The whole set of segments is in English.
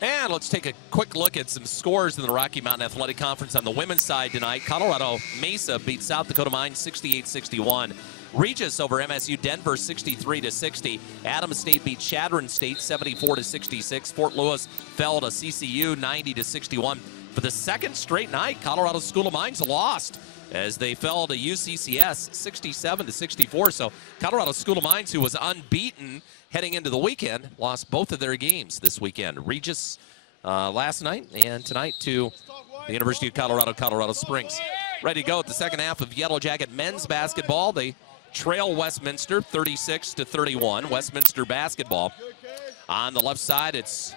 And let's take a quick look at some scores in the Rocky Mountain Athletic Conference on the women's side tonight. Colorado Mesa beat South Dakota Mines 68-61. Regis over MSU Denver 63-60. Adams State beat Chadron State 74-66. Fort Lewis fell to CCU 90-61. For the second straight night, Colorado School of Mines lost as they fell to UCCS 67-64. So Colorado School of Mines, who was unbeaten heading into the weekend, lost both of their games this weekend. Regis last night and tonight to the University of Colorado, Colorado Springs. Ready to go at the second half of Yellow Jacket men's basketball. They trail Westminster 36-31. Westminster basketball. On the left side, it's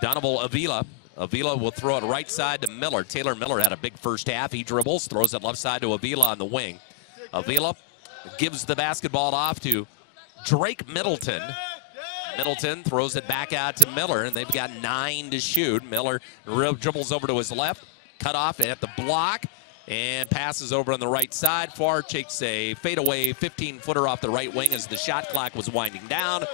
Donovan Avila. Avila will throw it right side to Miller. Taylor Miller had a big first half. He dribbles, throws it left side to Avila on the wing. Avila gives the basketball off to Drake Middleton. Middleton throws it back out to Miller, and they've got 9 to shoot. Miller dribbles over to his left, cut off at the block, and passes over on the right side. Farr takes a fadeaway 15-footer off the right wing as the shot clock was winding down,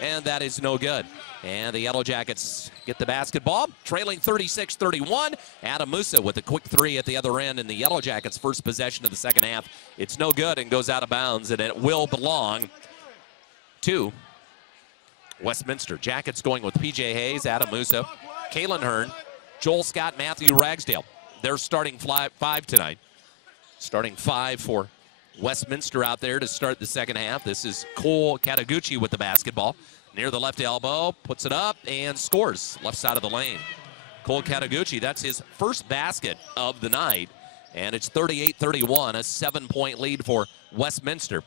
and that is no good. And the Yellow Jackets get the basketball, trailing 36-31. Adam Musa with a quick three at the other end, and the Yellow Jackets' first possession of the second half. It's no good and goes out of bounds, and it will belong to Westminster. Jackets going with P.J. Hayes, Adam Musa, Kalen Hearn, Joel Scott, Matthew Ragsdale. They're starting five tonight. Starting five for Westminster out there to start the second half. This is Cole Kataguchi with the basketball. Near the left elbow, puts it up and scores left side of the lane. Cole Kataguchi, that's his first basket of the night. And it's 38-31, a 7-point lead for Westminster.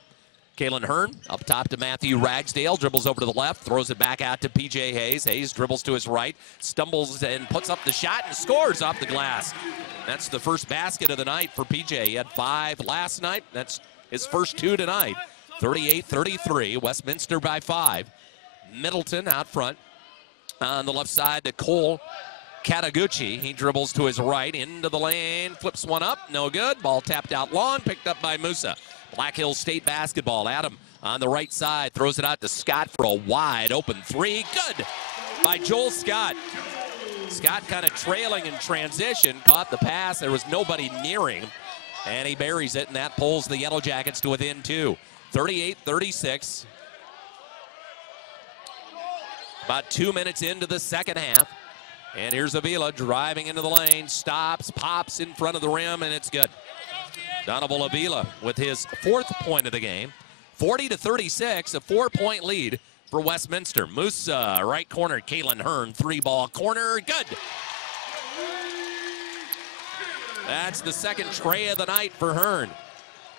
Kalen Hearn up top to Matthew Ragsdale, dribbles over to the left, throws it back out to P.J. Hayes. Hayes dribbles to his right, stumbles and puts up the shot and scores off the glass. That's the first basket of the night for P.J. He had 5 last night. That's his first 2 tonight. 38-33, Westminster by 5. Middleton out front on the left side to Cole Kataguchi. He dribbles to his right, into the lane, flips one up, no good. Ball tapped out long, picked up by Musa. Black Hills State basketball. Adam on the right side, throws it out to Scott for a wide open three. Good by Joel Scott. Scott kind of trailing in transition, caught the pass. There was nobody near him, and he buries it, and that pulls the Yellow Jackets to within 2. 38-36. About 2 minutes into the second half. And here's Avila driving into the lane, stops, pops in front of the rim, and it's good. Donovan Avila with his 4th point of the game. 40-36, a 4-point lead for Westminster. Musa, right corner, Kalen Hearn, 3-ball corner, good. That's the second tray of the night for Hearn.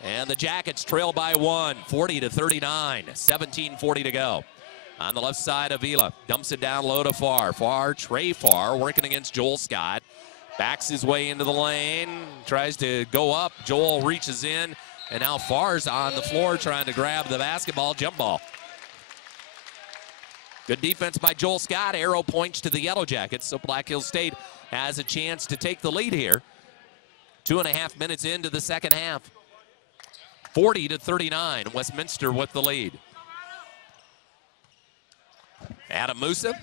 And the Jackets trail by 1, 40-39, 17:40 to go. On the left side, Avila dumps it down low to Farr. Trey Farr working against Joel Scott. Backs his way into the lane, tries to go up. Joel reaches in, and now Farr's on the floor trying to grab the basketball. Jump ball. Good defense by Joel Scott. Arrow points to the Yellow Jackets, so Black Hills State has a chance to take the lead here. 2.5 minutes into the second half. 40-39, Westminster with the lead. Adam Musa,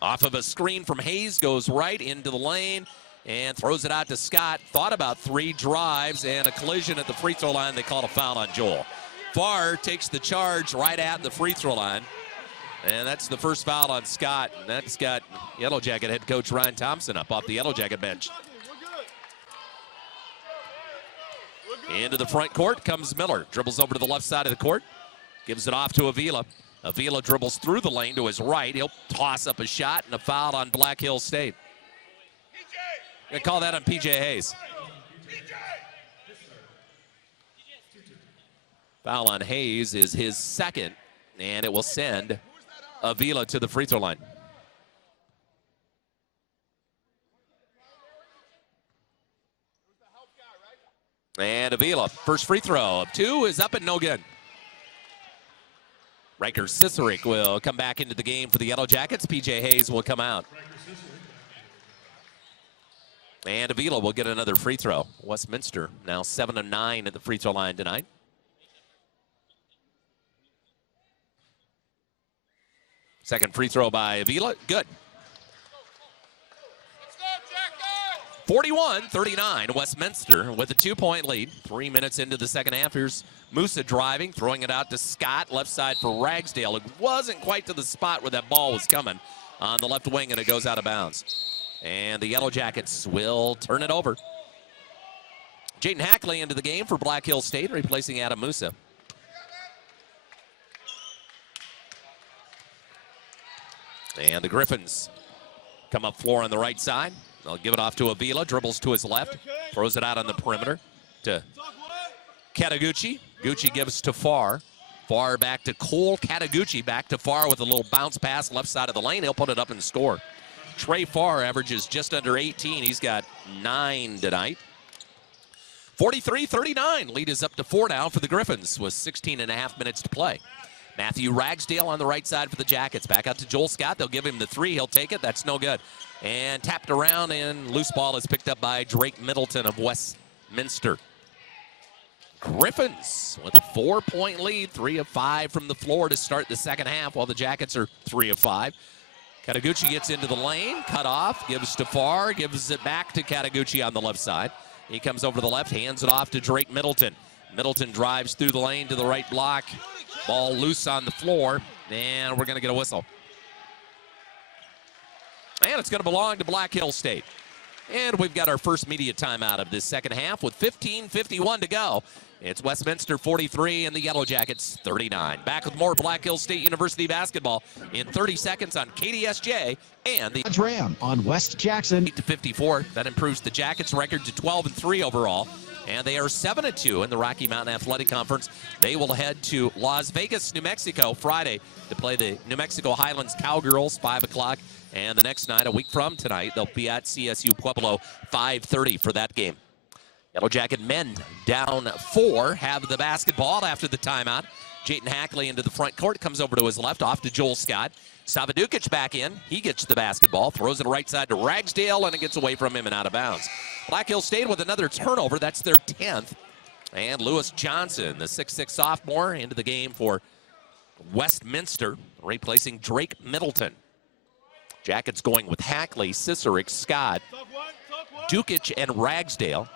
off of a screen from Hayes, goes right into the lane and throws it out to Scott. Thought about 3 drives and a collision at the free throw line. They called a foul on Joel. Farr takes the charge right at the free throw line. And that's the first foul on Scott. And that's got Yellow Jacket head coach Ryan Thompson up off the Yellow Jacket bench. Into the front court comes Miller. Dribbles over to the left side of the court. Gives it off to Avila. Avila dribbles through the lane to his right. He'll toss up a shot and a foul on Black Hills State. Gonna call that on P.J. Hayes. Foul on Hayes is his second, and it will send Avila to the free throw line. And Avila, first free throw of 2 is up and no good. Riker Cicerik will come back into the game for the Yellow Jackets. P.J. Hayes will come out. And Avila will get another free throw. Westminster now 7 of 9 at the free throw line tonight. Second free throw by Avila. Good. 41-39, Westminster with a 2-point lead. 3 minutes into the second half. Here's Musa driving, throwing it out to Scott. Left side for Ragsdale. It wasn't quite to the spot where that ball was coming on the left wing, and it goes out of bounds. And the Yellow Jackets will turn it over. Jaden Hackley into the game for Black Hills State, replacing Adam Musa. And the Griffins come up floor on the right side. They'll give it off to Avila, dribbles to his left, throws it out on the perimeter to Kataguchi. Gucci gives to Farr. Farr back to Cole. Kataguchi back to Farr with a little bounce pass left side of the lane. He'll put it up and score. Trey Farr averages just under 18. He's got 9 tonight. 43-39. Lead is up to 4 now for the Griffins with 16 and a half minutes to play. Matthew Ragsdale on the right side for the Jackets. Back out to Joel Scott. They'll give him the 3. He'll take it. That's no good. And tapped around, and loose ball is picked up by Drake Middleton of Westminster. Griffins with a 4-point lead. 3 of 5 from the floor to start the second half, while the Jackets are 3 of 5. Kataguchi gets into the lane. Cut off. Gives to Farr. Gives it back to Kataguchi on the left side. He comes over to the left. Hands it off to Drake Middleton. Middleton drives through the lane to the right block. Ball loose on the floor, and we're going to get a whistle. And it's going to belong to Black Hills State. And we've got our first media timeout of this second half with 15:51 to go. It's Westminster 43 and the Yellow Jackets 39. Back with more Black Hills State University basketball in 30 seconds on KDSJ and the Ram on West Jackson. 8-54. That improves the Jackets' record to 12-3 overall. And they are 7-2 in the Rocky Mountain Athletic Conference. They will head to Las Vegas, New Mexico, Friday to play the New Mexico Highlands Cowgirls, 5 o'clock. And the next night, a week from tonight, they'll be at CSU Pueblo, 5:30 for that game. Yellow Jacket men down 4 have the basketball after the timeout. Jaden Hackley into the front court, comes over to his left, off to Joel Scott. Savadukic back in. He gets the basketball, throws it right side to Ragsdale, and it gets away from him and out of bounds. Black Hills State with another turnover. That's their 10th. And Lewis Johnson, the 6'6 sophomore, into the game for Westminster, replacing Drake Middleton. Jackets going with Hackley, Cicerik, Scott, Dukic, and Ragsdale.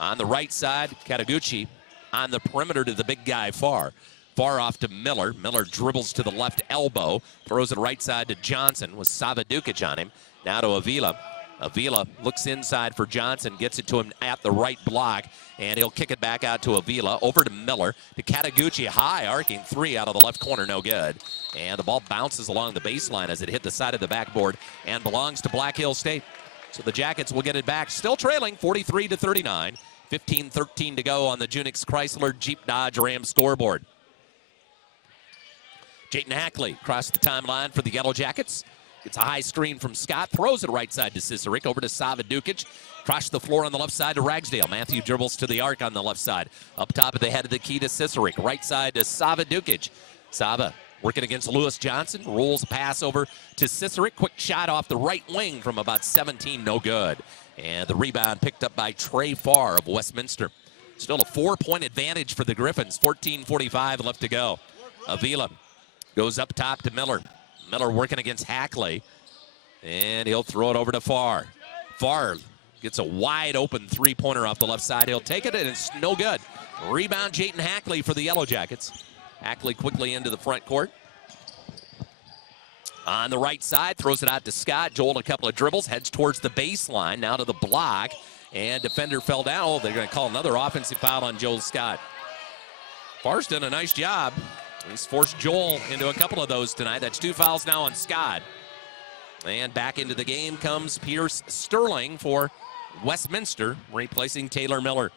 On the right side, Kataguchi. On the perimeter to the big guy, Farr. Farr off to Miller. Miller dribbles to the left elbow. Throws it right side to Johnson with Savadukic on him. Now to Avila. Avila looks inside for Johnson. Gets it to him at the right block. And he'll kick it back out to Avila. Over to Miller. To Kataguchi. High arcing 3 out of the left corner. No good. And the ball bounces along the baseline as it hit the side of the backboard and belongs to Black Hills State. So the Jackets will get it back. Still trailing 43-39. 15-13 to go on the Junix Chrysler Jeep Dodge Ram scoreboard. Jaden Hackley across the timeline for the Yellow Jackets. Gets a high screen from Scott. Throws it right side to Cicerik. Over to Savadukic. Across the floor on the left side to Ragsdale. Matthew dribbles to the arc on the left side. Up top of the head of the key to Cicerik. Right side to Savadukic. Sava working against Lewis Johnson. Rolls a pass over to Cicerik. Quick shot off the right wing from about 17. No good. And the rebound picked up by Trey Farr of Westminster. Still a 4-point advantage for the Griffins. 14:45 left to go. Avila goes up top to Miller. Miller working against Hackley. And he'll throw it over to Farr. Farr gets a wide open 3-pointer off the left side. He'll take it, and it's no good. Rebound Jaden Hackley for the Yellow Jackets. Hackley quickly into the front court. On the right side, throws it out to Scott. Joel a couple of dribbles, heads towards the baseline, now to the block. And defender fell down. Oh, they're going to call another offensive foul on Joel Scott. Farr's done a nice job. He's forced Joel into a couple of those tonight. That's 2 fouls now on Scott. And back into the game comes Pierce Sterling for Westminster, replacing Taylor Miller.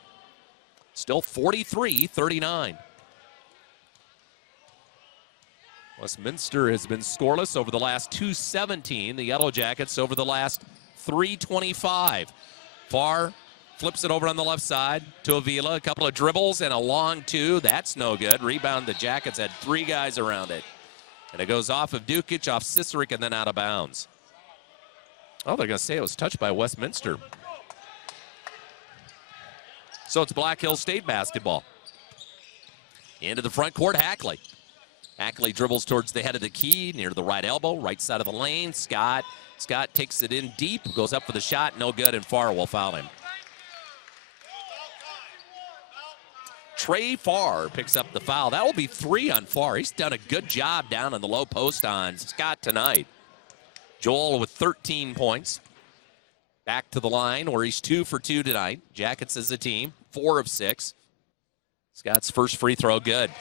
Still 43-39. Westminster has been scoreless over the last 2:17. The Yellow Jackets over the last 3:25. Farr flips it over on the left side to Avila. A couple of dribbles and a long 2. That's no good. Rebound. The Jackets had 3 guys around it. And it goes off of Dukic, off Cicerik, and then out of bounds. Oh, they're going to say it was touched by Westminster. So it's Black Hills State basketball. Into the front court, Hackley. Hackley dribbles towards the head of the key, near the right elbow, right side of the lane. Scott takes it in deep, goes up for the shot, no good, and Farr will foul him. Trey Farr picks up the foul. That will be 3 on Farr. He's done a good job down in the low post on Scott tonight. Joel with 13 points. Back to the line where he's 2 for 2 tonight. Jackets as a team, 4 of 6. Scott's first free throw, good.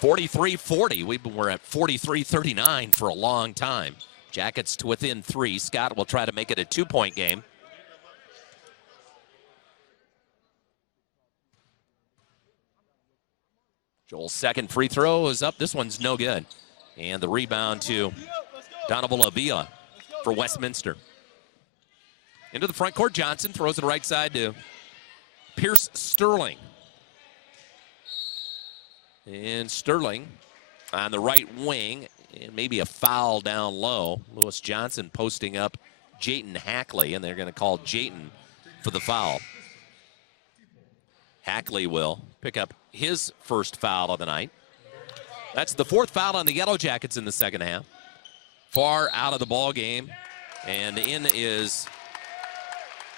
43-40. We were at 43-39 for a long time. Jackets to within 3. Scott will try to make it a 2-point game. Joel's second free throw is up. This one's no good. And the rebound to Donovan Avila for Westminster. Into the front court, Johnson throws it right side to Pierce Sterling. And Sterling on the right wing, and maybe a foul down low. Lewis Johnson posting up Jayton Hackley, and they're going to call Jayton for the foul. Hackley will pick up his first foul of the night. That's the 4th foul on the Yellow Jackets in the second half. Far out of the ball game, and in is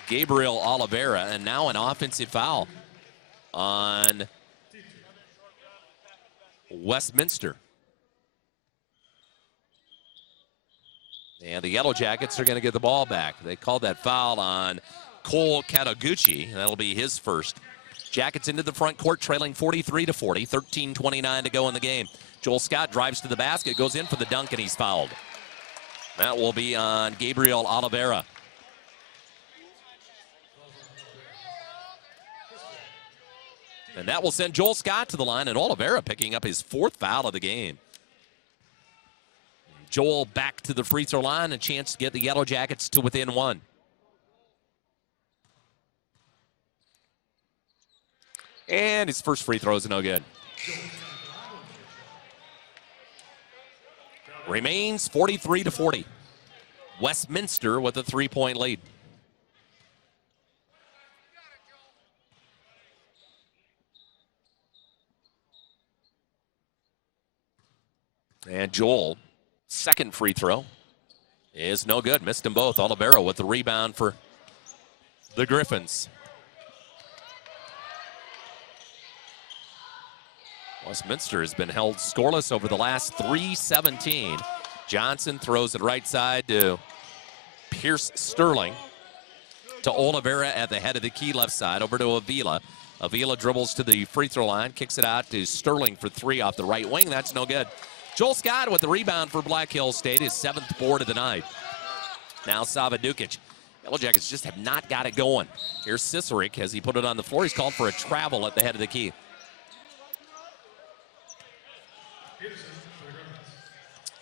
Gabriel Oliveira, and now an offensive foul on Westminster. And the Yellow Jackets are going to get the ball back. They called that foul on Cole Kataguchi, and that'll be his first. Jackets into the front court, trailing 43-40, 13:29 to go in the game. Joel Scott drives to the basket, goes in for the dunk, and he's fouled. That will be on Gabriel Oliveira. And that will send Joel Scott to the line, and Oliveira picking up his 4th foul of the game. Joel back to the free throw line, a chance to get the Yellow Jackets to within 1. And his first free throw is no good. Remains 43-40. Westminster with a 3-point lead. And Joel, second free throw is no good. Missed them both. Oliveira with the rebound for the Griffins. Westminster has been held scoreless over the last 3:17. Johnson throws it right side to Pierce Sterling. To Oliveira at the head of the key left side. Over to Avila. Avila dribbles to the free throw line. Kicks it out to Sterling for 3 off the right wing. That's no good. Joel Scott with the rebound for Black Hills State. His 7th board of the night. Now Sava Dukic. Yellow Jackets just have not got it going. Here's Cicerik as he put it on the floor. He's called for a travel at the head of the key.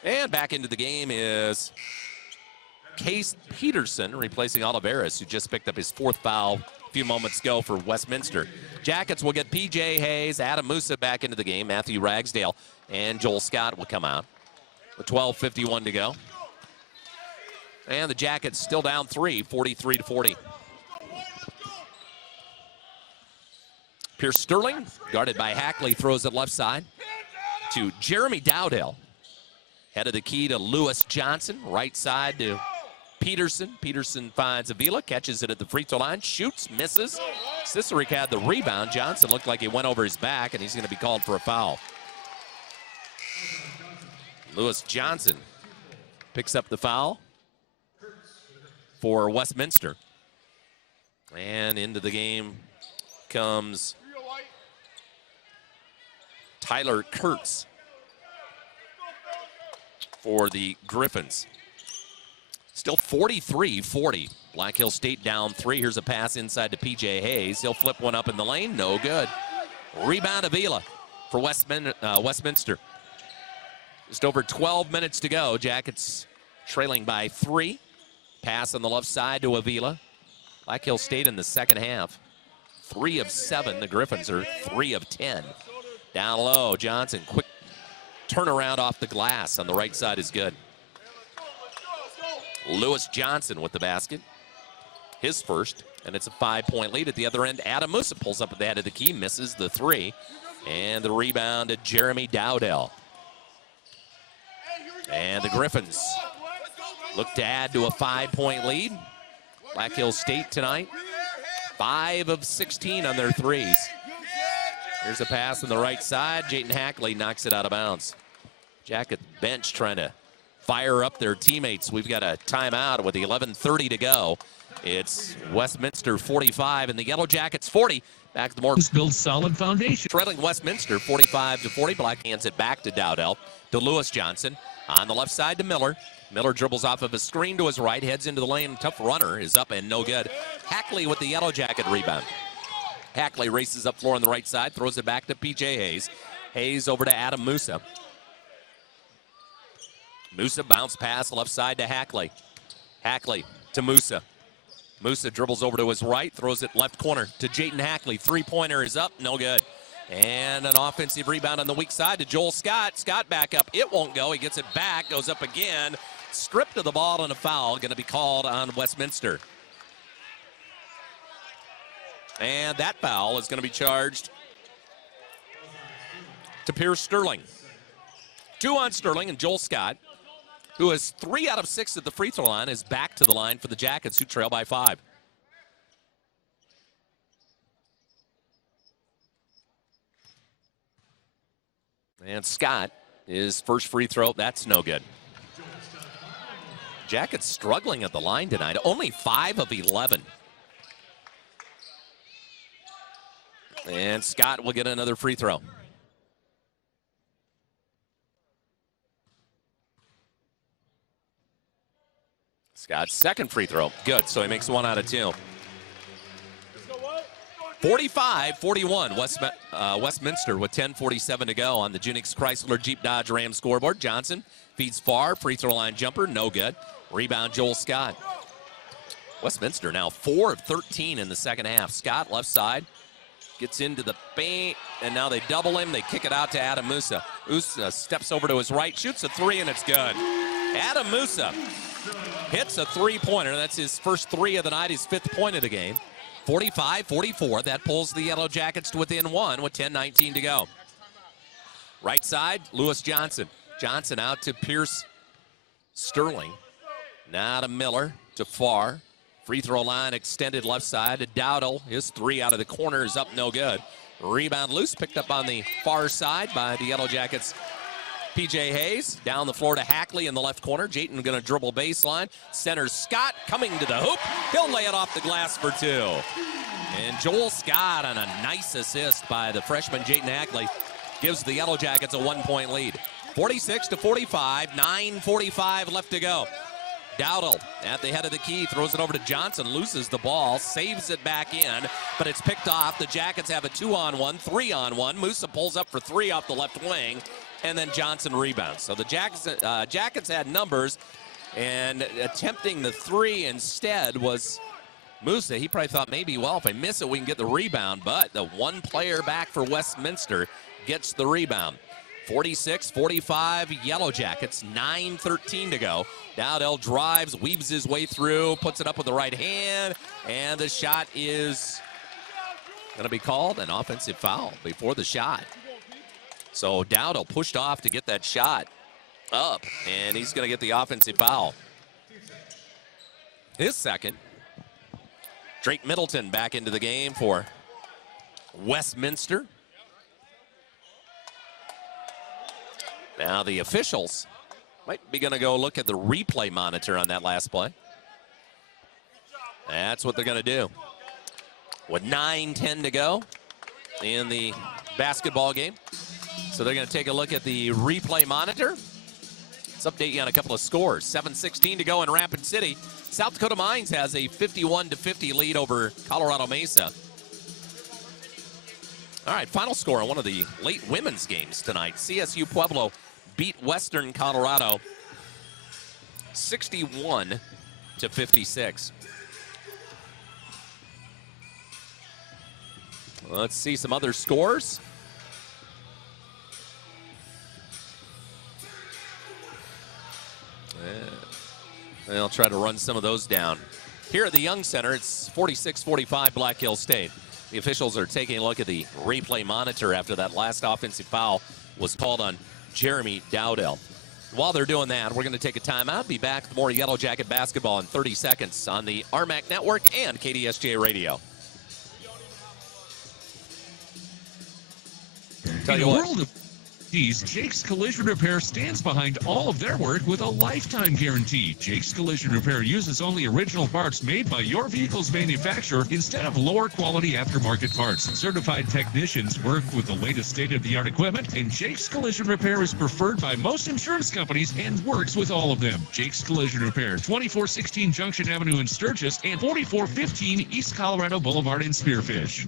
And back into the game is Case Peterson, replacing Oliveras, who just picked up his 4th foul a few moments ago for Westminster. Jackets will get P.J. Hayes, Adam Musa back into the game, Matthew Ragsdale, and Joel Scott will come out with 12:51 to go. And the Jackets still down 3, 43-40. Pierce Sterling, guarded by Hackley, throws it left side to Jeremy Dowdell. Head of the key to Lewis Johnson. Right side to Peterson. Peterson finds Avila, catches it at the free throw line, shoots, misses. Cicerik had the rebound. Johnson looked like he went over his back, and he's going to be called for a foul. Lewis Johnson picks up the foul for Westminster. And into the game comes Tyler Kurtz for the Griffins. Still 43-40. Black Hills State down 3. Here's a pass inside to P.J. Hayes. He'll flip one up in the lane. No good. Rebound Avila for Westminster. Just over 12 minutes to go. Jackets trailing by 3. Pass on the left side to Avila. Black Hills State in the second half. 3 of 7. The Griffins are 3 of 10. Down low, Johnson, quick turnaround off the glass on the right side is good. Lewis Johnson with the basket. His first, and it's a 5-point lead at the other end. Adam Musa pulls up at the head of the key, misses the 3. And the rebound to Jeremy Dowdell. And the Griffins look to add to a 5-point lead. Black Hills State tonight, 5 of 16 on their threes. Here's a pass on the right side. Jayton Hackley knocks it out of bounds. Jacket bench trying to fire up their teammates. We've got a timeout with 11:30 to go. It's Westminster 45 and the Yellow Jackets 40. Back to more. Build solid foundation. Trailing Westminster 45-40. Black hands it back to Dowdell, to Lewis Johnson. On the left side to Miller. Miller dribbles off of a screen to his right, heads into the lane. Tough runner is up and no good. Hackley with the Yellow Jacket rebound. Hackley races up floor on the right side, throws it back to P.J. Hayes. Hayes over to Adam Musa. Musa bounce pass left side to Hackley. Hackley to Musa. Musa dribbles over to his right, throws it left corner to Jayton Hackley. Three-pointer is up, no good. And an offensive rebound on the weak side to Joel Scott. Scott back up. It won't go. He gets it back, goes up again. Stripped of the ball and a foul going to be called on Westminster. And that foul is going to be charged to Pierce Sterling. 2 on Sterling, and Joel Scott, who is 3 out of 6 at the free throw line, is back to the line for the Jackets, who trail by 5. And Scott, his first free throw, that's no good. Jackets struggling at the line tonight, only 5 of 11. And Scott will get another free throw. Scott's second free throw, good, so he makes 1 out of 2. 45-41, Westminster with 10:47 to go on the Junix Chrysler Jeep Dodge Ram scoreboard. Johnson feeds far, free throw line jumper, no good. Rebound Joel Scott. Westminster now 4 of 13 in the second half. Scott left side, gets into the paint, and now they double him. They kick it out to Adam Musa. Musa steps over to his right, shoots a 3, and it's good. Adam Musa hits a three-pointer. That's his first 3 of the night, his 5th point of the game. 45-44. That pulls the Yellow Jackets to within 1 with 10:19 to go. Right side, Lewis Johnson. Johnson out to Pierce Sterling. Now to Miller, to Farr. Free throw line extended left side to Dowdell. His 3 out of the corner is up, no good. Rebound loose, picked up on the far side by the Yellow Jackets. P.J. Hayes down the floor to Hackley in the left corner. Jayton going to dribble baseline. Center Scott coming to the hoop. He'll lay it off the glass for 2. And Joel Scott on a nice assist by the freshman Jayton Hackley gives the Yellow Jackets a 1-point lead. 46-45, 9:45 left to go. Dowdell at the head of the key, throws it over to Johnson, loses the ball, saves it back in, but it's picked off. The Jackets have a 2-on-1, 3-on-1. Musa pulls up for 3 off the left wing, and then Johnson rebounds. So the Jackets had numbers, and attempting the 3 instead was Musa. He probably thought maybe, well, if I miss it, we can get the rebound, but the one player back for Westminster gets the rebound. 46-45 Yellow Jackets, 9:13 to go. Dowdell drives, weaves his way through, puts it up with the right hand, and the shot is going to be called an offensive foul before the shot. So Dowdell pushed off to get that shot up, and he's going to get the offensive foul. His second. Drake Middleton back into the game for Westminster. Now the officials might be going to go look at the replay monitor on that last play. That's what they're going to do. With 9:10 to go in the basketball game. So they're going to take a look at the replay monitor. Let's update you on a couple of scores. 7:16 to go in Rapid City. South Dakota Mines has a 51-50 lead over Colorado Mesa. All right, final score on one of the late women's games tonight. CSU Pueblo beat Western Colorado 61-56. Let's see some other scores. And I'll try to run some of those down. Here at the Young Center, it's 46-45 Black Hills State. The officials are taking a look at the replay monitor after that last offensive foul was called on Jeremy Dowdell. While they're doing that, we're going to take a timeout. Be back with more Yellow Jacket basketball in 30 seconds on the RMAC Network and KDSJ Radio. Tell you what. Jake's Collision Repair stands behind all of their work with a lifetime guarantee. Jake's Collision Repair uses only original parts made by your vehicle's manufacturer instead of lower quality aftermarket parts. Certified technicians work with the latest state-of-the-art equipment, and Jake's Collision Repair is preferred by most insurance companies and works with all of them. Jake's Collision Repair, 2416 Junction Avenue in Sturgis and 4415 East Colorado Boulevard in Spearfish.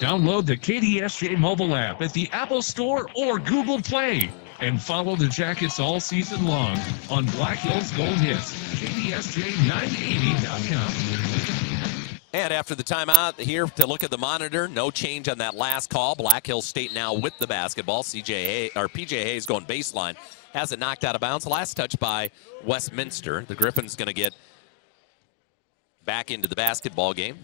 Download the KDSJ mobile app at the Apple Store or Google Play. And follow the Jackets all season long on Black Hills Gold Hits, KDSJ980.com. And after the timeout, here to look at the monitor, no change on that last call. Black Hills State now with the basketball. PJ Hayes going baseline. Has it knocked out of bounds. Last touch by Westminster. The Griffins going to get back into the basketball game.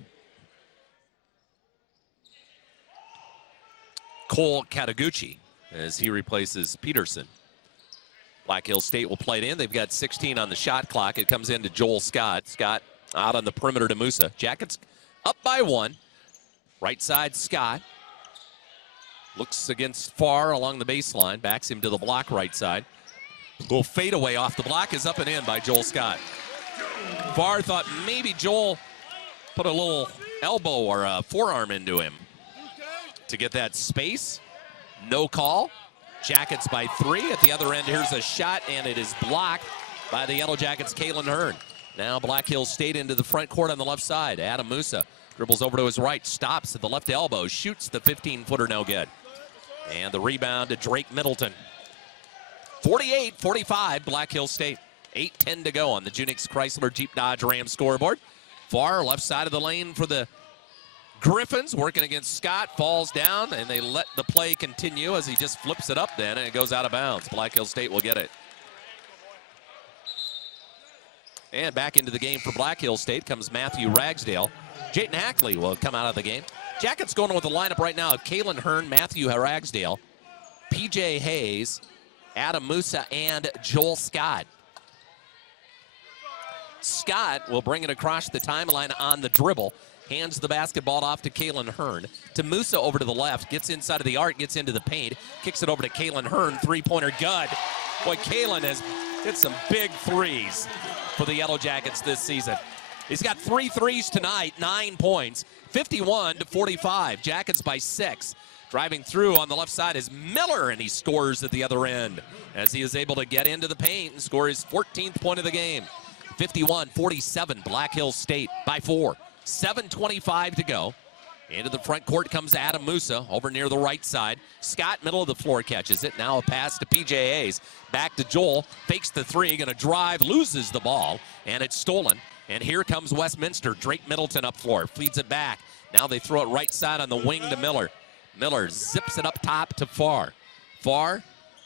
Cole Kataguchi as he replaces Peterson. Black Hills State will play it in. They've got 16 on the shot clock. It comes into Joel Scott. Scott out on the perimeter to Musa. Jackets up by one. Right side, Scott. Looks against Farr along the baseline. Backs him to the block right side. Will fade away off the block is up and in by Joel Scott. Farr thought maybe Joel put a little elbow or a forearm into him to get that space. No call. Jackets by 3. At the other end, here's a shot, and it is blocked by the Yellow Jackets' Kalen Hearn. Now Black Hills State into the front court on the left side. Adam Musa dribbles over to his right, stops at the left elbow, shoots the 15-footer, no good. And the rebound to Drake Middleton. 48-45, Black Hills State. 8:10 to go on the Junix Chrysler Jeep Dodge Ram scoreboard. Far left side of the lane for the Griffins, working against Scott, falls down, and they let the play continue as he just flips it up then, and it goes out of bounds. Black Hills State will get it. And back into the game for Black Hills State comes Matthew Ragsdale. Jayton Hackley will come out of the game. Jackets going with the lineup right now of Kalen Hearn, Matthew Ragsdale, PJ Hayes, Adam Musa, and Joel Scott. Scott will bring it across the timeline on the dribble. Hands the basketball off to Kalen Hearn. To Musa over to the left. Gets inside of the arc, gets into the paint. Kicks it over to Kalen Hearn. Three-pointer good. Boy, Kalen has hit some big threes for the Yellow Jackets this season. He's got 3 threes tonight, 9 points. 51-45. Jackets by 6. Driving through on the left side is Miller, and he scores at the other end as he is able to get into the paint and score his 14th point of the game. 51-47, Black Hills State by 4. 7:25 to go. Into the front court comes Adam Musa over near the right side. Scott, middle of the floor, catches it. Now a pass to PJ Hayes. Back to Joel. Fakes the 3. Going to drive. Loses the ball. And it's stolen. And here comes Westminster. Drake Middleton up floor. Feeds it back. Now they throw it right side on the wing to Miller. Miller zips it up top to Farr. Farr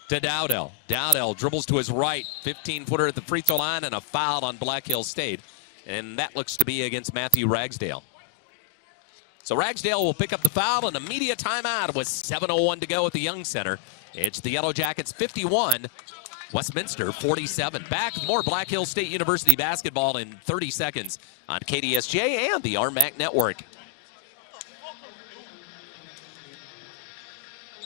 to Dowdell. Dowdell dribbles to his right. 15-footer at the free throw line and a foul on Black Hills State. And that looks to be against Matthew Ragsdale. So Ragsdale will pick up the foul and immediate timeout with 7:01 to go at the Young Center. It's the Yellow Jackets 51, Westminster 47. Back with more Black Hills State University basketball in 30 seconds on KDSJ and the RMAC Network.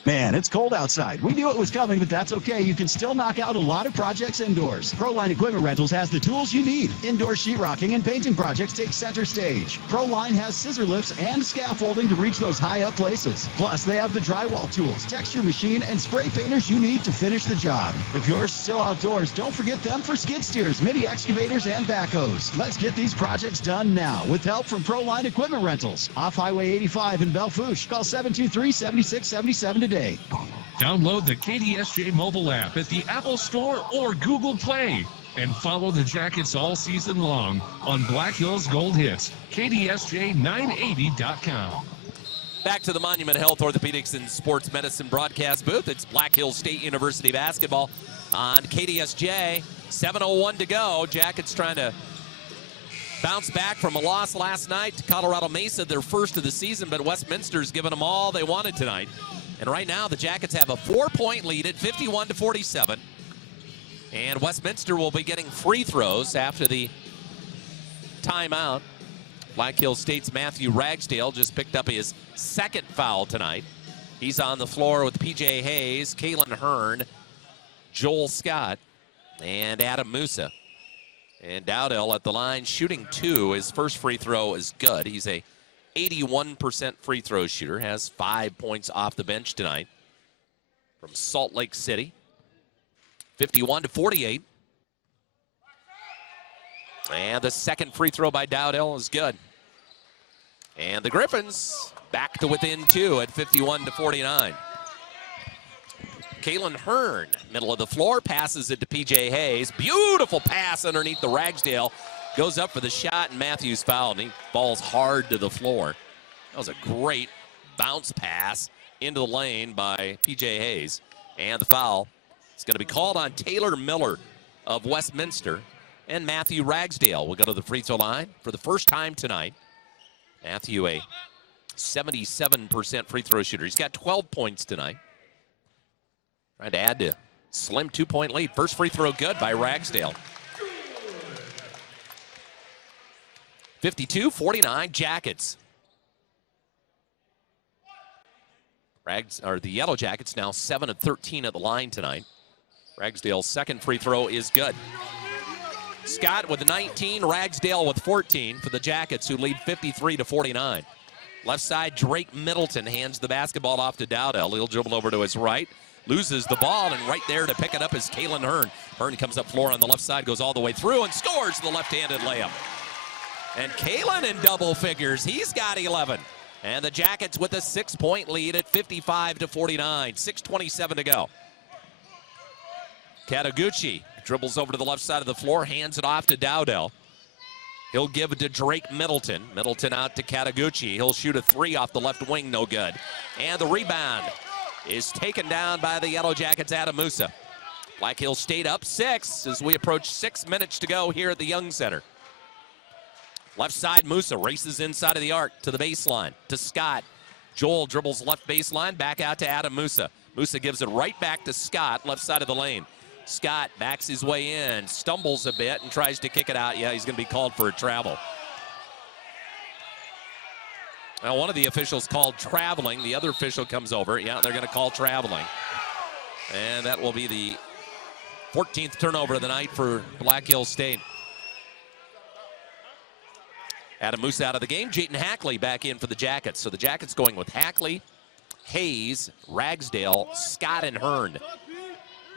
Man, it's cold outside. We knew it was coming, but that's okay. You can still knock out a lot of projects indoors. Proline Equipment Rentals has the tools you need. Indoor sheetrocking and painting projects take center stage. Proline has scissor lifts and scaffolding to reach those high up places. Plus, they have the drywall tools, texture machine, and spray painters you need to finish the job. If you're still outdoors, don't forget them for skid steers, mini excavators, and backhoes. Let's get these projects done now with help from Proline Equipment Rentals. Off Highway 85 in Belfouche. Call 723-7677 today. Download the KDSJ mobile app at the Apple Store or Google Play. And follow the Jackets all season long on Black Hills Gold Hits, KDSJ980.com. Back to the Monument Health Orthopedics and Sports Medicine broadcast booth. It's Black Hills State University basketball on KDSJ. 7:01 to go. Jackets trying to bounced back from a loss last night to Colorado Mesa, their first of the season, but Westminster's given them all they wanted tonight. And right now, the Jackets have a 4-point lead at 51-47. And Westminster will be getting free throws after the timeout. Black Hills State's Matthew Ragsdale just picked up his second foul tonight. He's on the floor with P.J. Hayes, Kalen Hearn, Joel Scott, and Adam Musa. And Dowdell at the line shooting 2. His first free throw is good. He's a 81% free throw shooter, has 5 points off the bench tonight from Salt Lake City. 51-48. And the second free throw by Dowdell is good. And the Griffins back to within 2 at 51-49. Kalen Hearn, middle of the floor, passes it to P.J. Hayes. Beautiful pass underneath the Ragsdale. Goes up for the shot, and Matthews fouled, and he falls hard to the floor. That was a great bounce pass into the lane by P.J. Hayes. And the foul is going to be called on Taylor Miller of Westminster. And Matthew Ragsdale will go to the free throw line for the first time tonight. Matthew, a 77% free throw shooter. He's got 12 points tonight. Trying to add to slim 2-point lead. First free throw good by Ragsdale. 52-49 Jackets. The Yellow Jackets now 7 of 13 at the line tonight. Ragsdale's second free throw is good. Scott with 19, Ragsdale with 14 for the Jackets, who lead 53-49. Left side, Drake Middleton hands the basketball off to Dowdell. He'll dribble over to his right, loses the ball, and right there to pick it up is Kalen Hearn. Hearn comes up floor on the left side, goes all the way through, and scores the left-handed layup. And Kalen in double figures. He's got 11. And the Jackets with a 6-point lead at 55-49. 6:27 to go. Kataguchi dribbles over to the left side of the floor, hands it off to Dowdell. He'll give it to Drake Middleton. Middleton out to Kataguchi. He'll shoot a 3 off the left wing, no good. And the rebound is taken down by the Yellow Jackets, Adam Musa. Black Hills State up 6 as we approach 6 minutes to go here at the Young Center. Left side, Musa races inside of the arc to the baseline, to Scott. Joel dribbles left baseline, back out to Adam Musa. Musa gives it right back to Scott, left side of the lane. Scott backs his way in, stumbles a bit, and tries to kick it out. Yeah, he's going to be called for a travel. Now, one of the officials called traveling. The other official comes over. Yeah, they're going to call traveling. And that will be the 14th turnover of the night for Black Hills State. Adam Musa out of the game. Jayton Hackley back in for the Jackets. So the Jackets going with Hackley, Hayes, Ragsdale, Scott, and Hearn.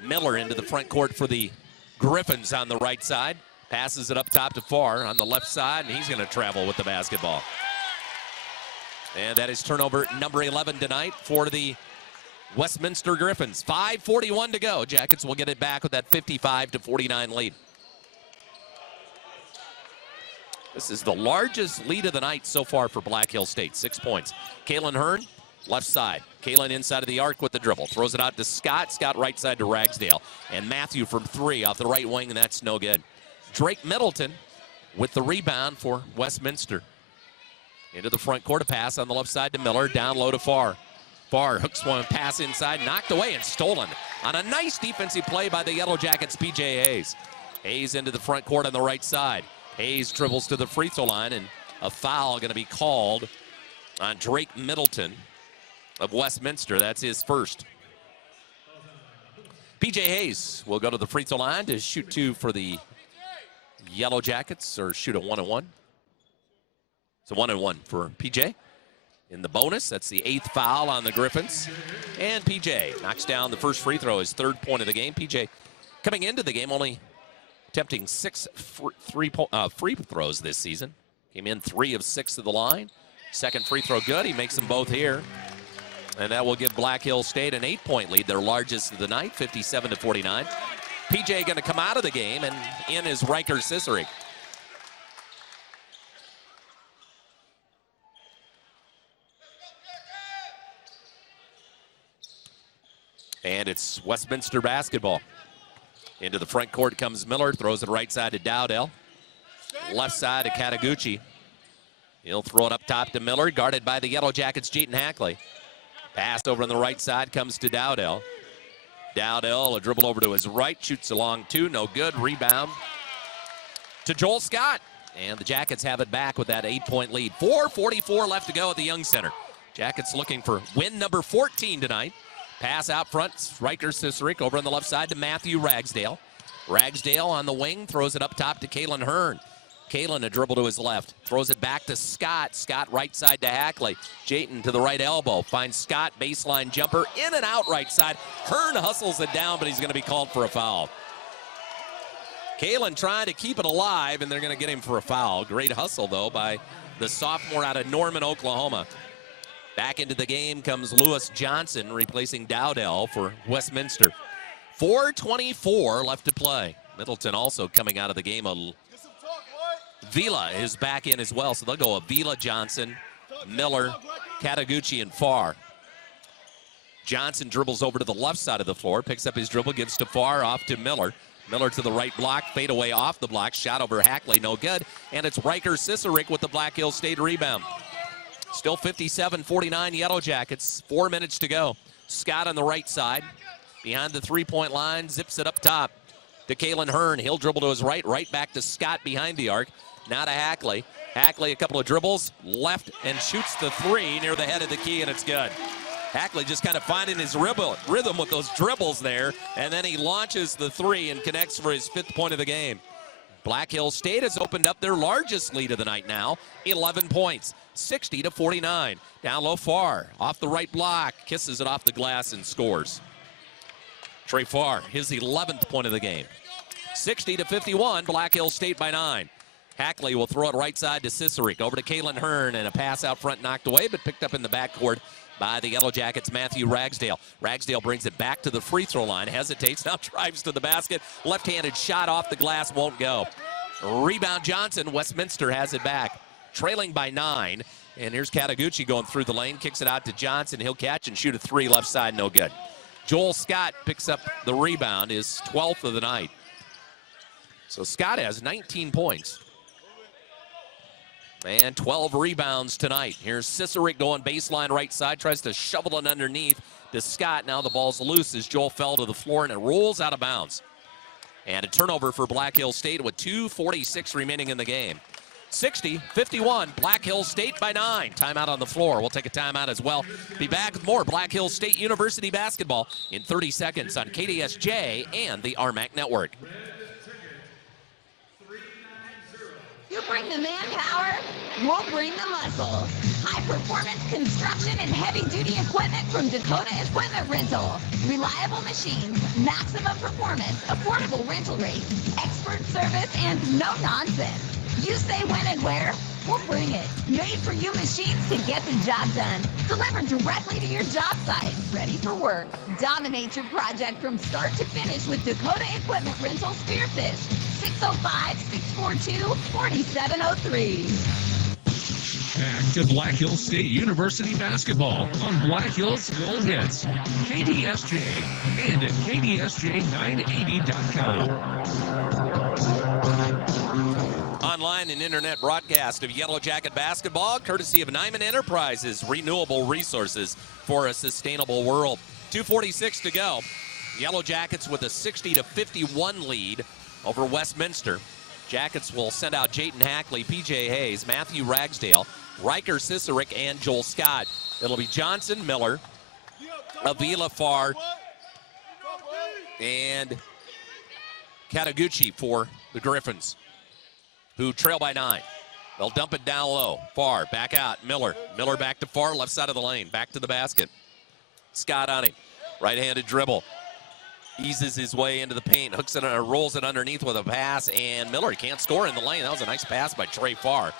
Miller into the front court for the Griffins on the right side. Passes it up top to Farr on the left side, and he's going to travel with the basketball. And that is turnover number 11 tonight for the Westminster Griffins. 5:41 to go. Jackets will get it back with that 55-49 lead. This is the largest lead of the night so far for Black Hills State, 6 points. Kalen Hearn, left side. Kalen inside of the arc with the dribble. Throws it out to Scott. Scott right side to Ragsdale. And Matthew from 3 off the right wing, and that's no good. Drake Middleton with the rebound for Westminster. Into the front court, a pass on the left side to Miller. Down low to Farr. Farr hooks one, pass inside, knocked away and stolen on a nice defensive play by the Yellow Jackets, P.J. Hayes. Hayes into the front court on the right side. Hayes dribbles to the free throw line, and a foul going to be called on Drake Middleton of Westminster. That's his first. P.J. Hayes will go to the free throw line to shoot 2 for the Yellow Jackets, or shoot a 1-and-1. It's a 1-and-1 for P.J. In the bonus, that's the 8th foul on the Griffins. And P.J. knocks down the first free throw, his 3rd point of the game. P.J. coming into the game only attempting 6 free throws this season. Came in 3 of 6 to the line. Second free throw good. He makes them both here. And that will give Black Hills State an 8-point lead, their largest of the night, 57-49. P.J. going to come out of the game, and in is Riker Cicerik. And it's Westminster basketball. Into the front court comes Miller, throws it right side to Dowdell. Left side to Kataguchi. He'll throw it up top to Miller, guarded by the Yellow Jackets, Jayton Hackley. Pass over on the right side comes to Dowdell. Dowdell, a dribble over to his right, shoots along two, no good. Rebound to Joel Scott. And the Jackets have it back with that 8-point lead. 4:44 left to go at the Young Center. Jackets looking for win number 14 tonight. Pass out front, Riker Cicerik over on the left side to Matthew Ragsdale. Ragsdale on the wing, throws it up top to Kalen Hearn. Kalen a dribble to his left, throws it back to Scott. Scott right side to Hackley. Jayton to the right elbow, finds Scott, baseline jumper, in and out right side. Hearn hustles it down, but he's going to be called for a foul. Kalen trying to keep it alive, and they're going to get him for a foul. Great hustle, though, by the sophomore out of Norman, Oklahoma. Back into the game comes Lewis Johnson, replacing Dowdell for Westminster. 4:24 left to play. Middleton also coming out of the game. Vila is back in as well, so they'll go Avila, Johnson, Miller, Kataguchi, and Farr. Johnson dribbles over to the left side of the floor, picks up his dribble, gives to Farr, off to Miller. Miller to the right block, fade away off the block, shot over Hackley, no good. And it's Riker Cicerik with the Black Hills State rebound. Still 57-49 Yellow Jackets, 4 minutes to go. Scott on the right side, behind the three-point line, zips it up top to Kalen Hearn. He'll dribble to his right, right back to Scott behind the arc. Now to Hackley. Hackley a couple of dribbles, left, and shoots the three near the head of the key, and it's good. Hackley just kind of finding his rhythm with those dribbles there, and then he launches the three and connects for his 5th point of the game. Black Hills State has opened up their largest lead of the night now, 11 points, 60-49. Down low Farr, off the right block, kisses it off the glass and scores. Trey Farr, his 11th point of the game. 60-51, Black Hills State by 9. Hackley will throw it right side to Cicerik, over to Kalen Hearn, and a pass out front knocked away, but picked up in the backcourt by the Yellow Jackets' Matthew Ragsdale. Ragsdale brings it back to the free throw line, hesitates, now drives to the basket. Left-handed shot off the glass, won't go. Rebound Johnson, Westminster has it back. Trailing by 9, and here's Kataguchi going through the lane, kicks it out to Johnson. He'll catch and shoot a three left side, no good. Joel Scott picks up the rebound, his 12th of the night. So Scott has 19 points. And 12 rebounds tonight. Here's Cicerik going baseline right side, tries to shovel it underneath to Scott. Now the ball's loose as Joel fell to the floor, and it rolls out of bounds. And a turnover for Black Hills State with 2:46 remaining in the game. 60-51, Black Hills State by 9. Timeout on the floor. We'll take a timeout as well. Be back with more Black Hills State University basketball in 30 seconds on KDSJ and the RMAC Network. You bring the manpower, we'll bring the muscle. High-performance construction and heavy-duty equipment from Dakota Equipment Rental. Reliable machines, maximum performance, affordable rental rates, expert service, and no nonsense. You say when and where, we'll bring it. Made for you machines to get the job done. Delivered directly to your job site. Ready for work. Dominate your project from start to finish with Dakota Equipment Rental Spearfish. 605-642-4703. Back to Black Hills State University basketball on Black Hills Gold Hits, KDSJ, and at KDSJ980.com. Online and internet broadcast of Yellow Jacket basketball, courtesy of Nyman Enterprises, renewable resources for a sustainable world. 2:46 to go. Yellow Jackets with a 60-51 lead over Westminster. Jackets will send out Jayton Hackley, P.J. Hayes, Matthew Ragsdale, Riker Cicerik, and Joel Scott. It'll be Johnson, Miller, Avila Farr, and Kataguchi for the Griffins, who trail by 9. They'll dump it down low. Farr, back out. Miller back to Farr, left side of the lane. Back to the basket. Scott on him. Right-handed dribble. Eases his way into the paint. Hooks it or rolls it underneath with a pass. And Miller can't score in the lane. That was a nice pass by Trey Farr.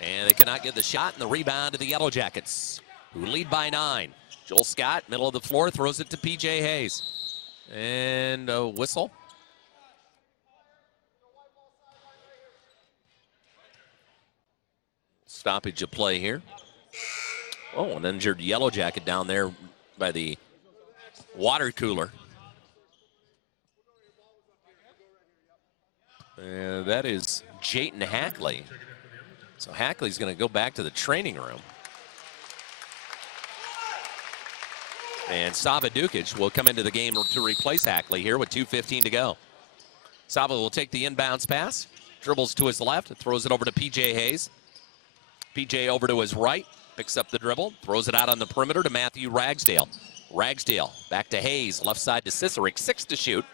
And they cannot get the shot, and the rebound to the Yellow Jackets, who lead by 9. Joel Scott, middle of the floor, throws it to P.J. Hayes. And a whistle. Stoppage of play here. Oh, an injured Yellow Jacket down there by the water cooler. And that is Jayton Hackley. So Hackley's going to go back to the training room. And Sava Dukic will come into the game to replace Hackley here with 2:15 to go. Sava will take the inbounds pass, dribbles to his left, and throws it over to P.J. Hayes. P.J. over to his right, picks up the dribble, throws it out on the perimeter to Matthew Ragsdale. Ragsdale back to Hayes, left side to Cicerik, 6 to shoot.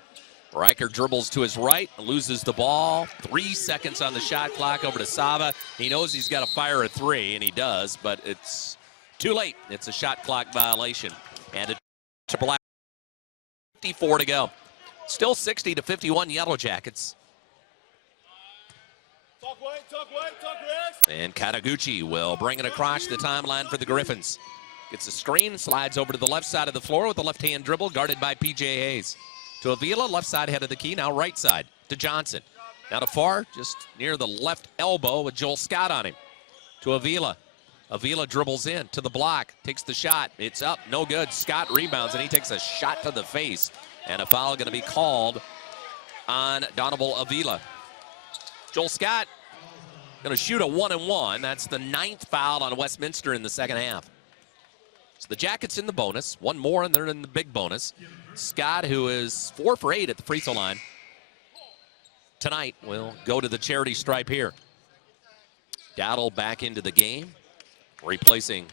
Riker dribbles to his right, loses the ball. 3 seconds on the shot clock, over to Sava. He knows he's got to fire a 3, and he does, but it's too late. It's a shot clock violation. And it's 54 to go. Still 60 to 51 Yellow Jackets. And Kataguchi will bring it across the timeline for the Griffins. Gets a screen, slides over to the left side of the floor with a left-hand dribble, guarded by P.J. Hayes. To Avila, left side head of the key, now right side to Johnson. Now to Farr, just near the left elbow with Joel Scott on him. To Avila. Avila dribbles in to the block, takes the shot. It's up, no good. Scott rebounds, and he takes a shot to the face. And a foul going to be called on Donovan Avila. Joel Scott going to shoot a 1-and-1. That's the 9th foul on Westminster in the second half. So the Jackets in the bonus. One more, and they're in the big bonus. Scott, who is 4 for 8 at the free throw line tonight, will go to the charity stripe here. Dowdle back into the game, replacing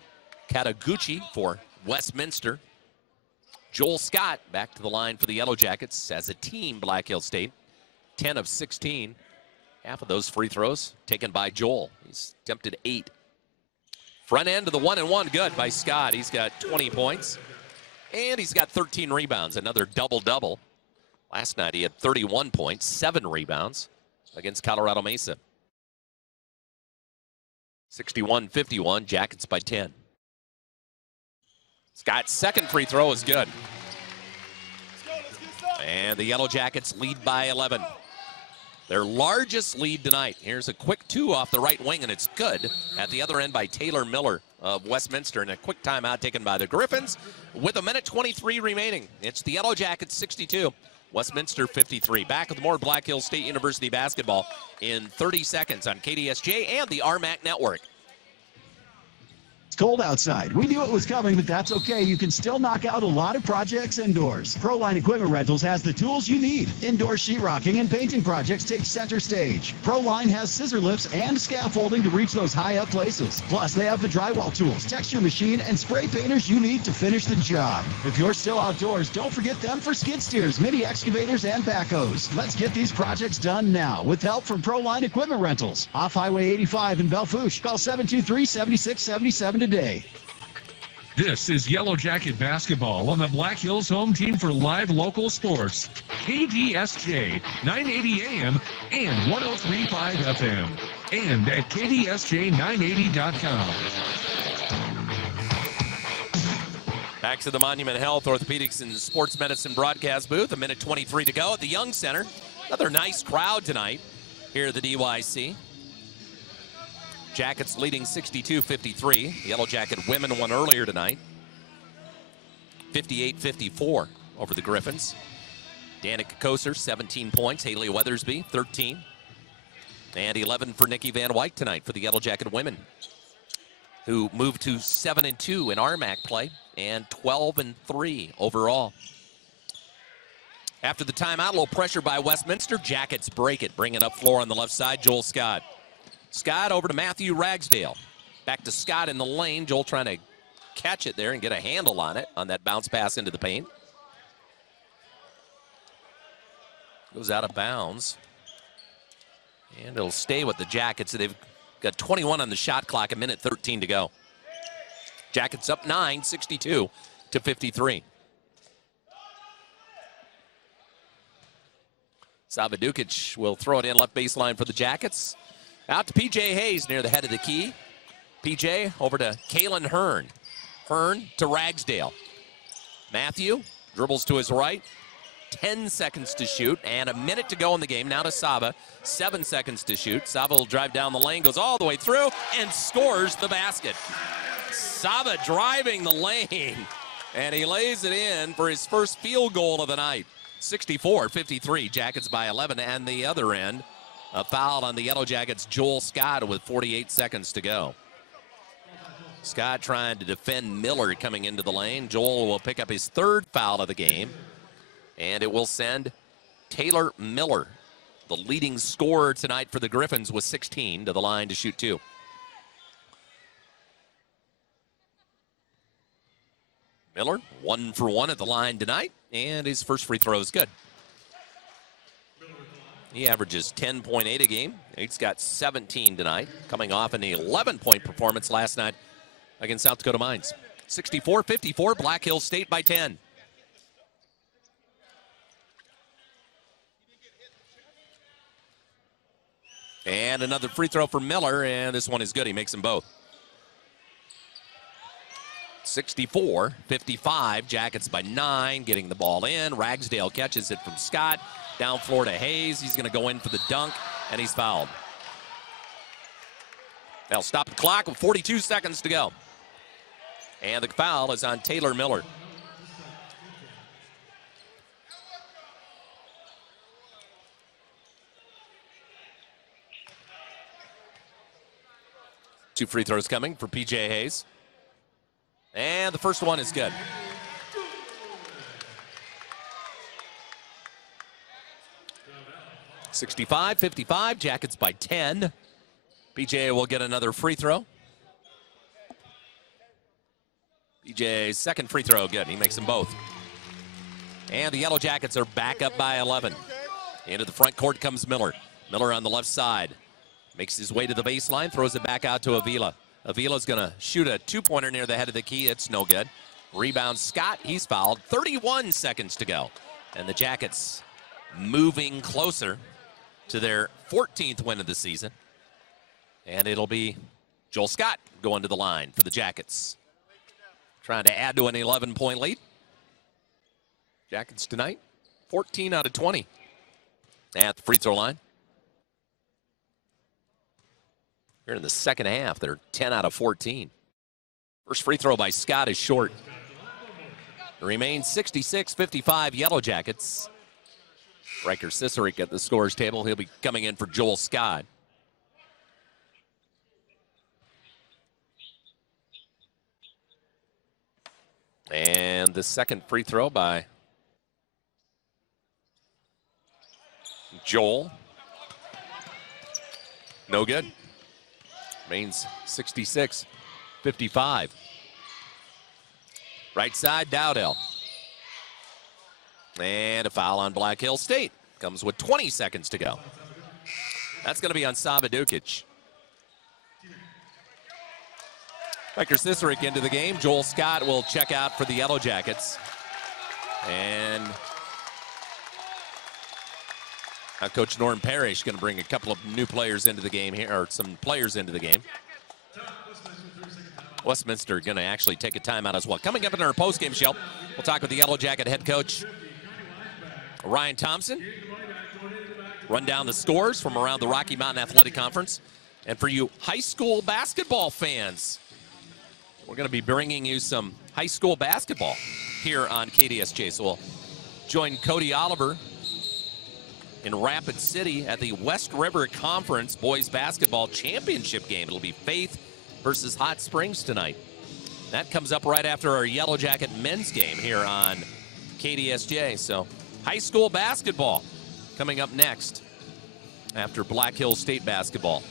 Kataguchi for Westminster. Joel Scott back to the line for the Yellow Jackets as a team, Black Hill State. 10 of 16. Half of those free throws taken by Joel. He's attempted 8. Front end of the 1-and-1, good by Scott. He's got 20 points, and he's got 13 rebounds, another double-double. Last night he had 31 points, 7 rebounds against Colorado Mesa. 61-51, Jackets by 10. Scott's second free throw is good. And the Yellow Jackets lead by 11. Their largest lead tonight. Here's a quick 2 off the right wing, and it's good. At the other end by Taylor Miller of Westminster, and a quick timeout taken by the Griffins with 1:23 remaining. It's the Yellow Jackets 62, Westminster 53. Back with more Black Hills State University basketball in 30 seconds on KDSJ and the RMAC Network. It's cold outside. We knew it was coming, but that's okay. You can still knock out a lot of projects indoors. Proline Equipment Rentals has the tools you need. Indoor sheetrocking and painting projects take center stage. Proline has scissor lifts and scaffolding to reach those high-up places. Plus, they have the drywall tools, texture machine, and spray painters you need to finish the job. If you're still outdoors, don't forget them for skid steers, mini excavators, and backhoes. Let's get these projects done now with help from Proline Equipment Rentals. Off Highway 85 in Belfouche. Call 723-7677 today. This is Yellow Jacket basketball on the Black Hills home team for live local sports. KDSJ 980 AM and 103.5 FM. And at KDSJ980.com. Back to the Monument Health Orthopedics and Sports Medicine broadcast booth. 1:23 to go at the Young Center. Another nice crowd tonight here at the DYC. Jackets leading 62-53. Yellow Jacket women won earlier tonight. 58-54 over the Griffins. Danica Koser, 17 points. Haley Weathersby, 13. And 11 for Nikki Van Wyk tonight for the Yellow Jacket women, who moved to 7-2 in RMAC play and 12-3 overall. After the timeout, a little pressure by Westminster. Jackets break it, bring it up floor on the left side. Joel Scott. Scott over to Matthew Ragsdale. Back to Scott in the lane. Joel trying to catch it there and get a handle on it on that bounce pass into the paint. Goes out of bounds. And it'll stay with the Jackets. They've got 21 on the shot clock, 1:13 to go. Jackets up 9, 62-53. Sava Dukic will throw it in left baseline for the Jackets. Out to P.J. Hayes near the head of the key. P.J. over to Kalen Hearn. Hearn to Ragsdale. Matthew dribbles to his right. 10 seconds to shoot and 1 minute to go in the game. Now to Sava. 7 seconds to shoot. Sava will drive down the lane, goes all the way through, and scores the basket. Sava driving the lane, and he lays it in for his first field goal of the night. 64-53, Jackets by 11, and the other end A foul on the Yellow Jackets, Joel Scott, with 48 seconds to go. Scott trying to defend Miller coming into the lane. Joel will pick up his third foul of the game, and it will send Taylor Miller, the leading scorer tonight for the Griffins with 16, to the line to shoot 2. Miller, 1 for 1 at the line tonight, and his first free throw is good. He averages 10.8 a game. He's got 17 tonight, coming off an 11-point performance last night against South Dakota Mines. 64-54, Black Hills State by 10. And another free throw for Miller, and this one is good. He makes them both. 64-55, Jackets by 9, getting the ball in. Ragsdale catches it from Scott. Down floor to Hayes. He's going to go in for the dunk, and he's fouled. They'll stop the clock with 42 seconds to go. And the foul is on Taylor Miller. Two free throws coming for P.J. Hayes. And the first one is good. (65-55), Jackets by 10. PJ will get another free throw. PJ's second free throw, good. He makes them both. And the Yellow Jackets are back up by 11. Into the front court comes Miller. Miller on the left side. Makes his way to the baseline, throws it back out to Avila. Avila's going to shoot a two-pointer near the head of the key. It's no good. Rebound Scott, he's fouled. 31 seconds to go. And the Jackets moving closer to their 14th win of the season. And it'll be Joel Scott going to the line for the Jackets. Trying to add to an 11-point lead. Jackets tonight, 14 out of 20 at the free throw line. Here in the second half, they're 10 out of 14. First free throw by Scott is short. It remains 66-55 Yellow Jackets. Riker Cicerik at the scorer's table. He'll be coming in for Joel Scott. And the second free throw by Joel. No good. Remains 66-55. Right side, Dowdell. And a foul on Black Hills State. Comes with 20 seconds to go. That's going to be on Sava Dukic. Riker Cicerik into the game. Joel Scott will check out for the Yellow Jackets. And Coach Norm Parrish going to bring a couple of new players into the game here, or some players into the game. Westminster going to actually take a timeout as well. Coming up in our postgame show, we'll talk with the Yellow Jacket head coach, Ryan Thompson. Run down the scores from around the Rocky Mountain Athletic Conference. And for you high school basketball fans, we're going to be bringing you some high school basketball here on KDSJ. So we'll join Cody Oliver in Rapid City at the West River Conference Boys Basketball Championship game. It'll be Faith versus Hot Springs tonight. That comes up right after our Yellow Jacket men's game here on KDSJ. So high school basketball coming up next after Black Hills State basketball.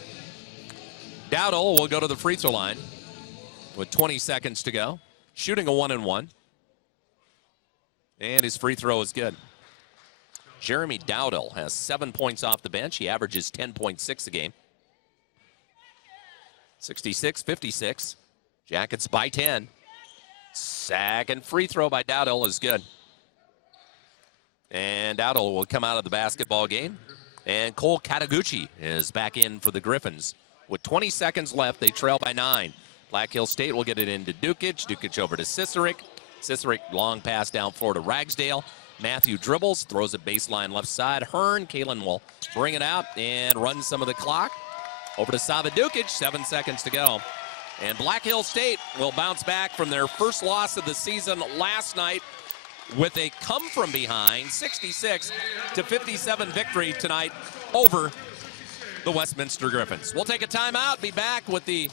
Dowdell will go to the free throw line with 20 seconds to go, shooting a 1-and-1. And his free throw is good. Jeremy Dowdell has 7 points off the bench. He averages 10.6 a game. 66-56. Jackets by 10. Second free throw by Dowdell is good. And Dowdell will come out of the basketball game. And Cole Kataguchi is back in for the Griffins. With 20 seconds left, they trail by 9. Black Hills State will get it into Dukic. Dukic over to Cicerik. Cicerik, long pass down floor to Ragsdale. Matthew dribbles, throws it baseline left side. Hearn, Kalen will bring it out and run some of the clock. Over to Sava Dukic, 7 seconds to go. And Black Hills State will bounce back from their first loss of the season last night with a come-from-behind 66-57 victory tonight over the Westminster Griffins. We'll take a timeout, be back with the